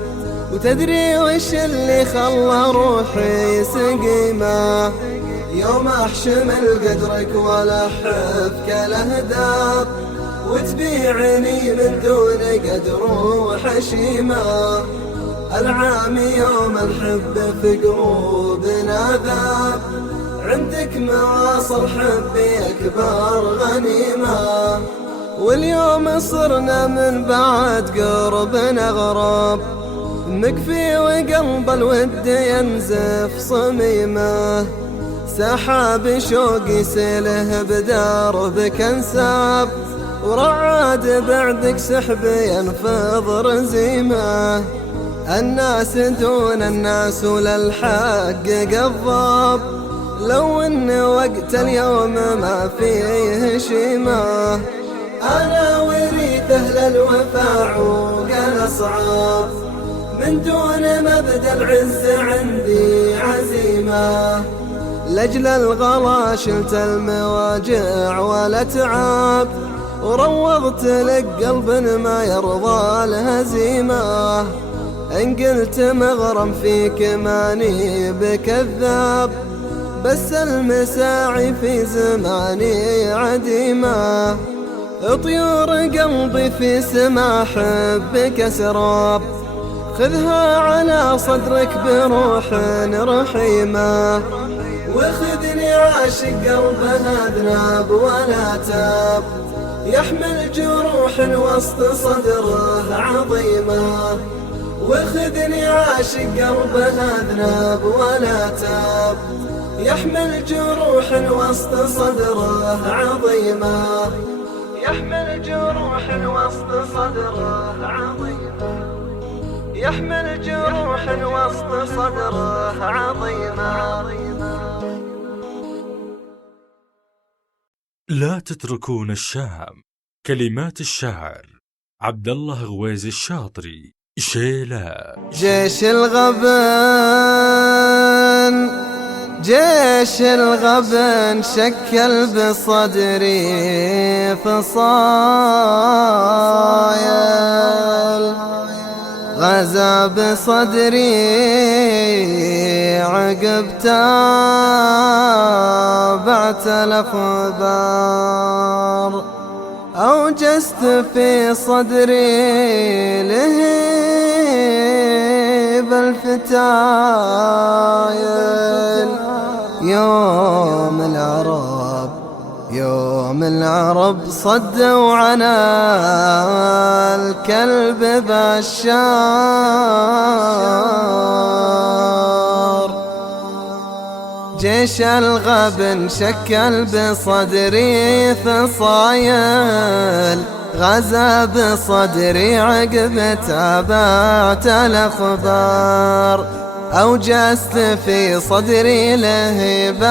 وتدري وش اللي خلى روحي سقيمة، يوم أحشم القدرك ولحفك الأهداب، وتبيعني من دون قدر وحشيمة، العام يوم الحب في قلوبنا ذاب، عندك مواصل حبي أكبر غنيمة، واليوم صرنا من بعد قربنا غراب، مكفي وقلب الود ينزف صميمة، سحاب شوقي سيله بدربك انساب، ورعاد بعدك سحب ينفض رزيمة، الناس دون الناس وللحق قضاب، لو ان وقت اليوم ما فيه شيمة، انا وريث اهل الوفا عوق الاصعاب، من دون مبدا العز عندي عزيمة، لأجل الغلا شلت المواجع والأتعاب، وروضت لك قلب ما يرضى الهزيمة، إن قلت مغرم فيك ماني بكذاب، بس المساعي في زماني عديمة، طيور قلبي في سما حبك سراب، خذها على صدرك بروح رحيمة، وخذني عاشق قلبها ذناب ولا تاب، يحمل جروح وسط صدره عظيمة. وخذني عاشق قلبها ذناب ولا تاب، يحمل جروح وسط صدره عظيمة. يحمل جروح وسط صدره عظيمة. يحمل جروح وسط صدره عظيمة. لا تتركون الشام. كلمات الشاعر عبد الله غويز الشاطري، شيلات. جيش الغبن، جيش الغبن شكل بصدري فصايل، غزا بصدري عقب تابعت الأخبار، أوجست في صدري لهيب الفتايل. يوم العرب، يوم العرب صدوا عنا الكلب بشار. جيش الغبن شكل بصدري فصايل، غزا بصدري عقب تابعت الأخبار، أوجست في صدري لهيب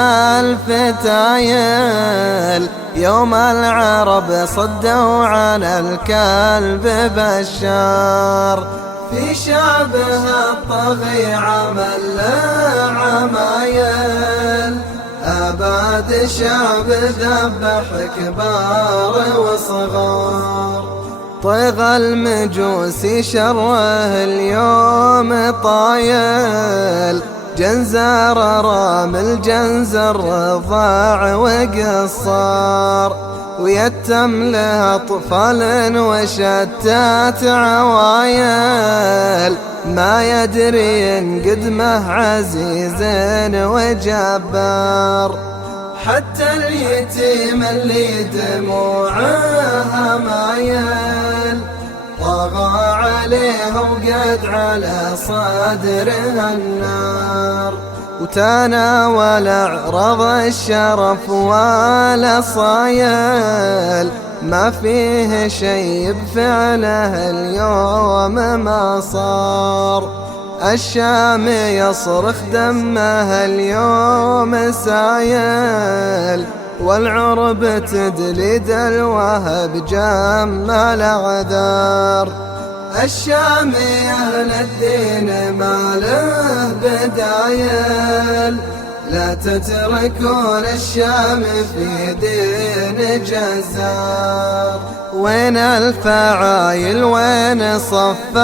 الفتايل. يوم العرب صدوا عن الكلب بشار، في شعبها الطغي عمل له عمايل، أباد شعب ذبح كبار وصغار. طيغ المجوس شره اليوم طايل، جنزر رامل جنزر ضاع وقصار، ويتم له أطفال وشتات عوايل، ما يدري إن قدمه عزيز وجبار. حتى اليتيم اللي دموعه مايل، طغى عليه وقد على صدرها النار، وتناول عرض الشرف والأصايل، ما فيه شي بفعله اليوم ما صار. الشام يصرخ دمه اليوم سايل، والعرب تدلي دلوه بجم الأعذار. الشام أهل الدين ما له بدايل، لا تتركون الشام في دين جزار. وين الفعايل وين صف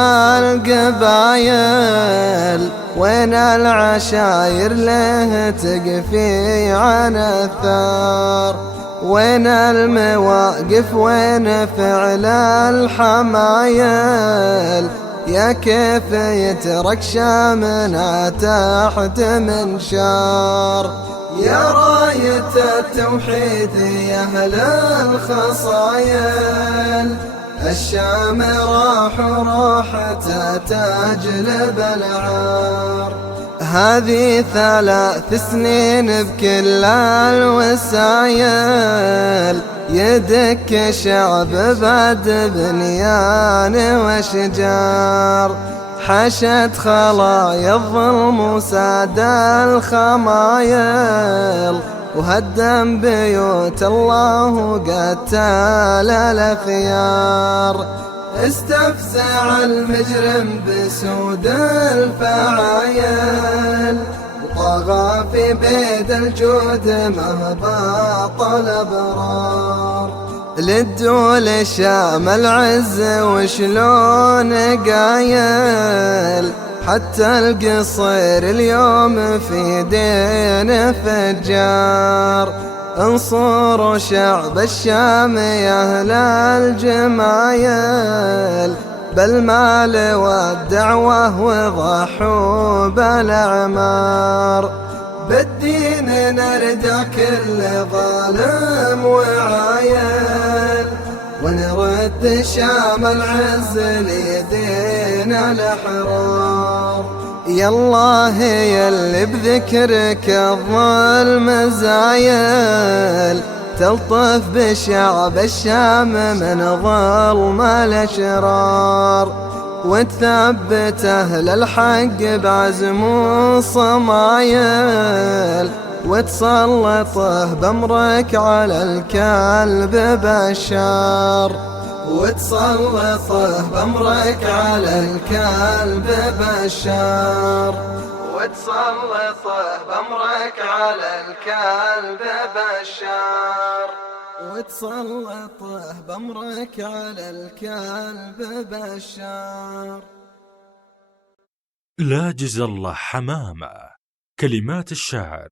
القبايل، وين العشاير له تقفي عن الثار، وين المواقف وين فعل الحمايل، يا كيف يترك شامنا تحت منشار. يا راية التوحيد يا أهل الخصايل، الشام راح وراحته تجلب العار. هذه 3 سنين بكل الوسايل، يدك شعب بعد بنيان وشجار، حشت خلايا الظلم وساد الخمايل، وهدم بيوت الله وقتل الأخيار. استفزع المجرم بسود الفعايل، وطغى في بيد الجود مهبط الأبرار. لدوا لشام العز وشلون قايل، حتى القصير اليوم في دين فجار. انصروا شعب الشام يا أهل الجمايل، بالمال والدعوة وضحوا بالأعمار. بالدين نردع كل ظالم وعايل، ونرد الشام العز ليدينا الأحرار. يالله يلي بذكرك الظلم زايل، تلطف بشعب الشام من ظلم الأشرار، وتثبت أهل الحق بعزم وصمايل، وتسلطه بأمرك على الكلب بشار، وتسلطه بأمرك على الكلب بشار، وتسلطه بأمرك على الكلب بشار، وتسلطه بأمرك على الكلب بشار. لا جزى الله حمامة. كلمات الشاعر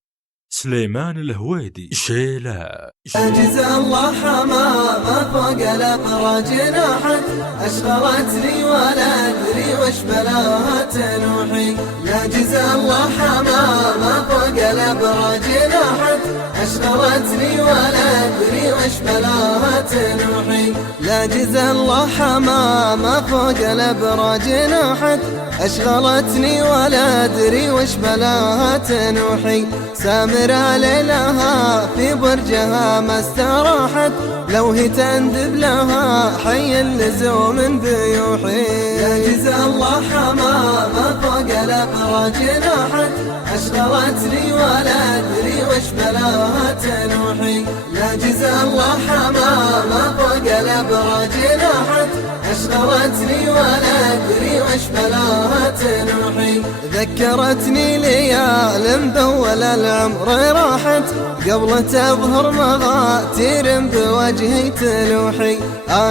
سليمان الهويدي شيلا. جزى الله حمامة فوق الأبراج جناحك، أشغلتني ولا أدري وش بلاها تنوحي. لا جزى الله حمامة فوق الأبراج جناحك، أشغلتني ولا أدري وش بلاها تنوحي. لا جزى الله حمامة فوق الأبراج جناحك، أشغلتني ولا أدري وش بلاها تنوحي. سامرة ليلها في برجها ما استراحت، لو هي تندب لها حي اللزوم بيوحي. يا جزى الله حمامة فوق الأبراج جناحت، أشغلتني ولا أدري وش بلاها تنوحي. لا جزى الله حمامة فوق الأبراج جناحت، أشغلتني ولا أدري وش بلاها تنوحي. ذكرتني ليال بول العمر راحت، قبل تظهر مغاتير بوجهي تلوحي.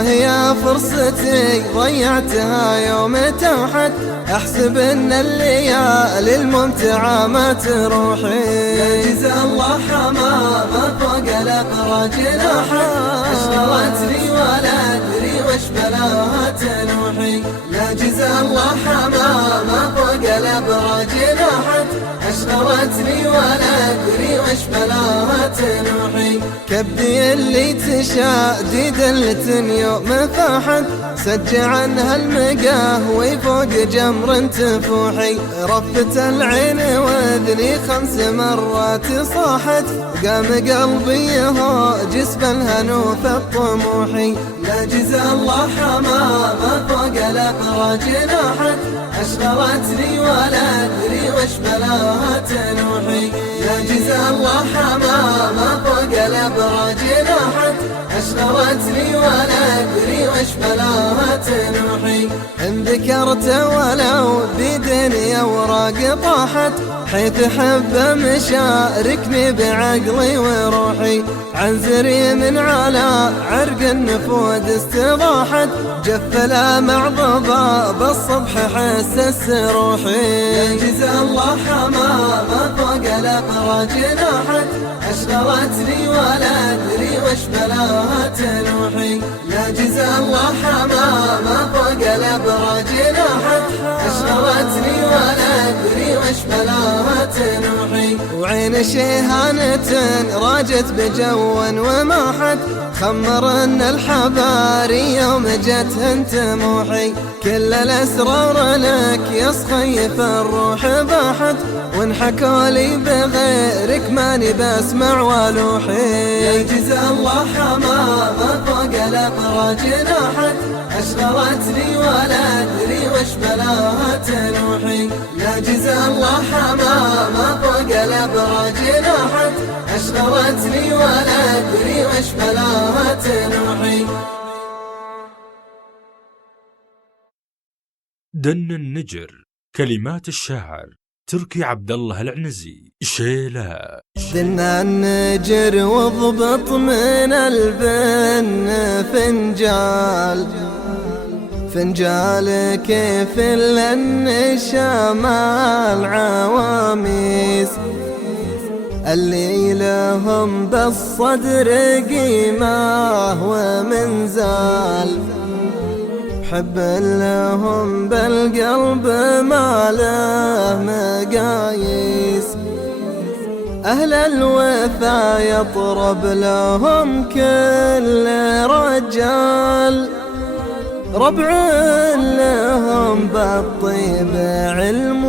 يا فرصتي ضيعتها يوم توحت، أحسب إن الليالي الممتعة ما تروحي. يا جزى الله حمامة فوق الأبراج جناحت، أشغلتني ولا أدري وش بلاها تنوحي. لا جزى الله حمامة فوق الأبراج جناحت، أشغلتني ولا أدري وش بلاها تنوحي. كبدي اللي تشادد اللي يوم فاحت، سج عنها المقهوي فوق جمر تفوحي. رفة العين وذني 5 مرات صاحت، قام قلبي يهاجس بالهنوف الطموحي. لا جزى الله حمامة فوق الأبراج جناحت، أشغلتني ولا أدري وش بلاها تنوحي. لا جزى الله حمامة فوق الأبراج جناحت، أشغلتني ولا أدري وش بلاها تنوحي. إن ذكرت ولو بدنيا وراق طاحت، حيث حب مشاركني بعقلي وروحي. عنزري من على عرق النفود استضاحت، جفلا مع ضباب الصبح حسس روحي. يا جزى الله حمامة فوق الأبراج جناحت، أشغلتني ولا أدري وش بلاها تنوحي. لا جزى الله حمامة فوق الأبراج جناحت، أشغلتني ولا أدري وش بلاها تنوحي. وعين شيهانة راجت بجو وماحت، خمر ان الحباري يوم جتهن تموحي. كل الاسرار لك يسخيف الروح باحت، وانحكوا لي بغيرك ماني بسمع ولوحي. يا جزى الله حمامة فوق الأبراج جناحت، أشغلتني ولا أدري وش بلاها تنوحي. لا جزى الله حمامة فوق الأبراج جناحت، أشغلتني ولا أدري وش بلاها تنوحي. دن النجر. كلمات الشاعر تركي عبد الله العنزي شيلا. دن النجر واضبط من البن فنجال، فنجال كيف النشام العواميس، اللي لهم بالصدر قيمة ومنزال، حب لهم بالقلب ما له مقاييس. أهل الوفا يطرب لهم كل رجال، ربع لهم بالطيب علم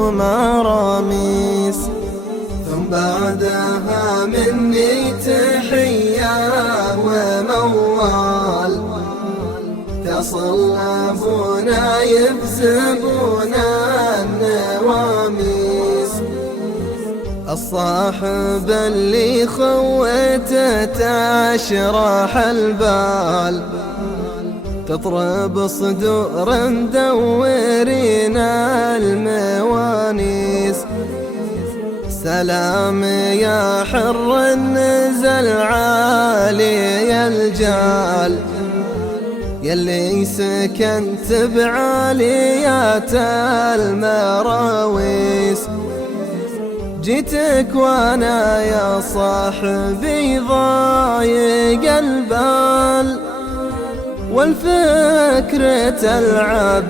ومراميس. ثم بعدها مني تحية وموال، تصل أبونا يفزبونا النواميس. الصاحب اللي خوته تشرح البال، تطرب صدور مدورين الموانيس. سلام يا حر النزل عالي الجال، يلي سكنت بعاليات المراويس. جيتك وانا يا صاحبي ضايق البال، والفكر تلعب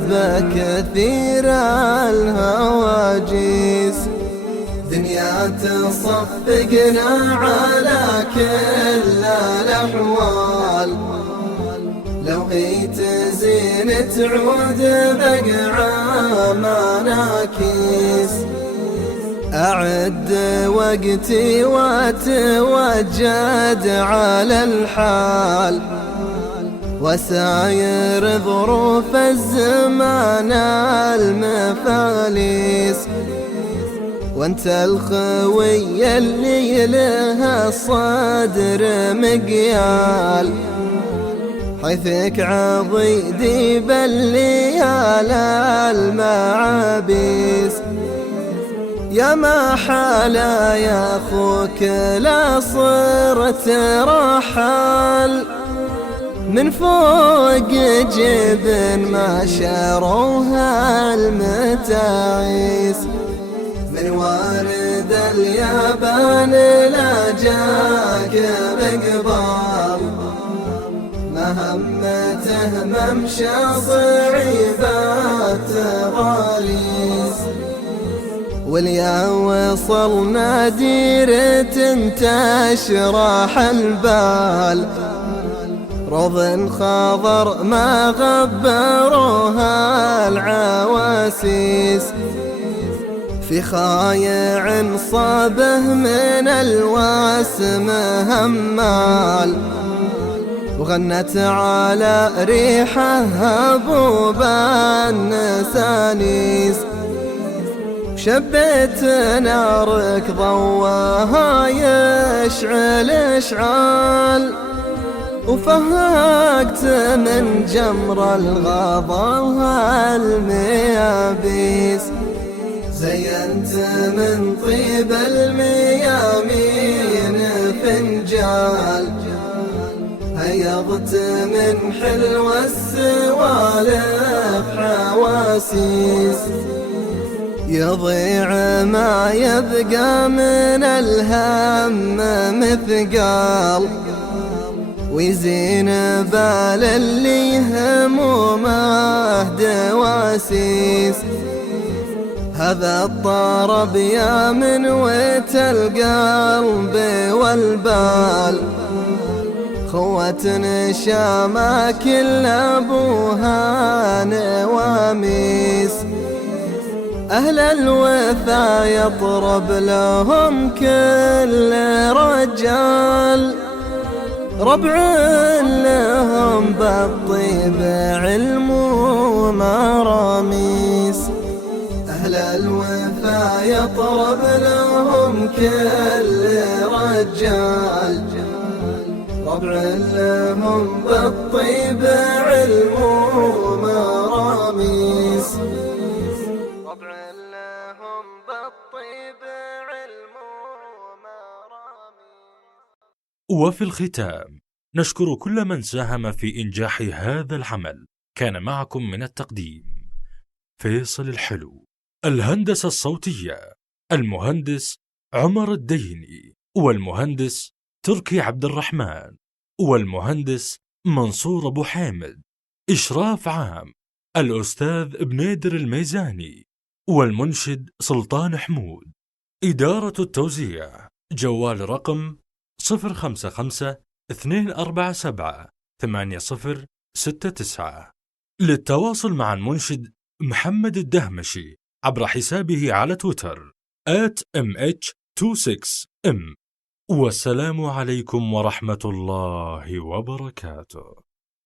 كثير الهواجيس. دنيا تصفقنا على كل الأحوال، لو هي تزين تعود بقعة مناكيس. أعد وقتي واتوجد على الحال، وساير ظروف الزمان المفاليس. وانت الخوي اللي لها الصدر مقيال، حيثك عضيدي بالليال المعابيس. يا ما حالا يا أخوك لا صرت رحال، من فوق جبن ما شروها المتاعيس. من وارد اليابان لا جاك بقبال، مهمته ممشى صعيبات غاليس. واليا وصلنا ديرة تشرح البال، روض خضر ما غبروها العواسيس. في خايع صابه من الواسم همال، وغنت على ريحه هبوب النسانيس. شبت نارك ضواها يشعل اشعال، وفهقت من جمر الغضا الميابيس. زينت من طيب الميامين فنجال، هيضت من حلو السوالف حواسيس. يضيع ما يبقى من الهم مثقال، ويزين بال اللي همومه دواسيس. هذا الطرب يا منوة القلب والبال، خوة نشامة كل أبوها نواميس. أهل الوفا يطرب لهم كل رجال، ربع لهم بالطيب علم ومراميس. أهل الوفا يطرب لهم كل رجال، ربع لهم بالطيب علم ومراميس. ربع لهم بالطيب علم ومراميس. وفي الختام نشكر كل من ساهم في إنجاح هذا العمل. كان معكم من التقديم فيصل الحلو، الهندسة الصوتية المهندس عمر الديني، والمهندس تركي عبد الرحمن، والمهندس منصور أبو حامد. إشراف عام الأستاذ بنيدر الميزاني، والمنشد سلطان حمود. إدارة التوزيع جوال رقم 055 247 8069. للتواصل مع المنشد محمد الدهمشي عبر حسابه على تويتر @mh26m. والسلام عليكم ورحمة الله وبركاته.